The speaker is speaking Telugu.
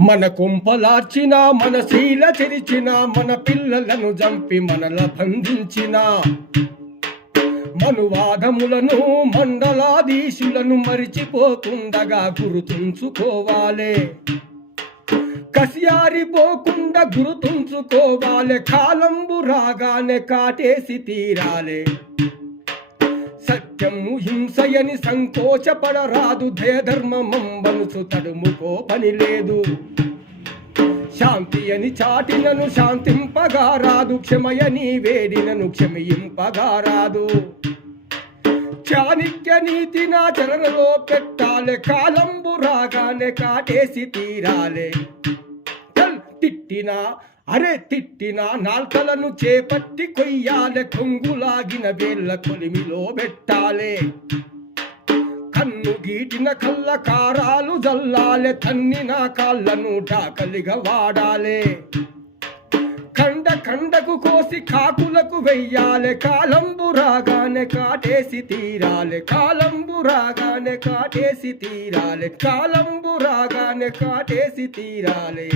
మన కుంపలార్చిన మన శీల చెరిచిన మన పిల్లలను చంపి మనల బంధించిన. మనువాదములను మండలాధీశులను మరిచిపోకుండగా గుర్తుంచుకోవాలి కసియారిపోకుండా గుర్తుంచుకోవాలి కాలంబు రాగానే కాటేసి తీరాలే. సత్యము హింసయని సంకోచపడరాదు దయధర్మమంబనుసు తడుముకో పని లేదు. శాంతి అని చాటినను శాంతింపగా రాదు క్షమయని వేడినను క్షమయింపగా రాదు చాణిక్య నీతి నా చరణలో పెట్టాలే కాలంబు రాగానే కాటేసి తీరాలే. తిట్టినా అరే తిట్టిన నాల్కలను చేపట్టి కొయ్యాలె కొంగులాగిన వేళ్ళ కొలిమిలో పెట్టాలే. కన్ను గీటిన కళ్ళ కారాలు జల్లాలే తన్నిన కాళ్ళను టాకలిగా వాడాలే. కండ కండకు కోసి కాకులకు వెయ్యాలే కాలంబు రాగానే కాటేసి తీరాలే కాలంబు రాగానే కాటేసి తీరాలే కాలంబు రాగానే కాటేసి తీరాలే.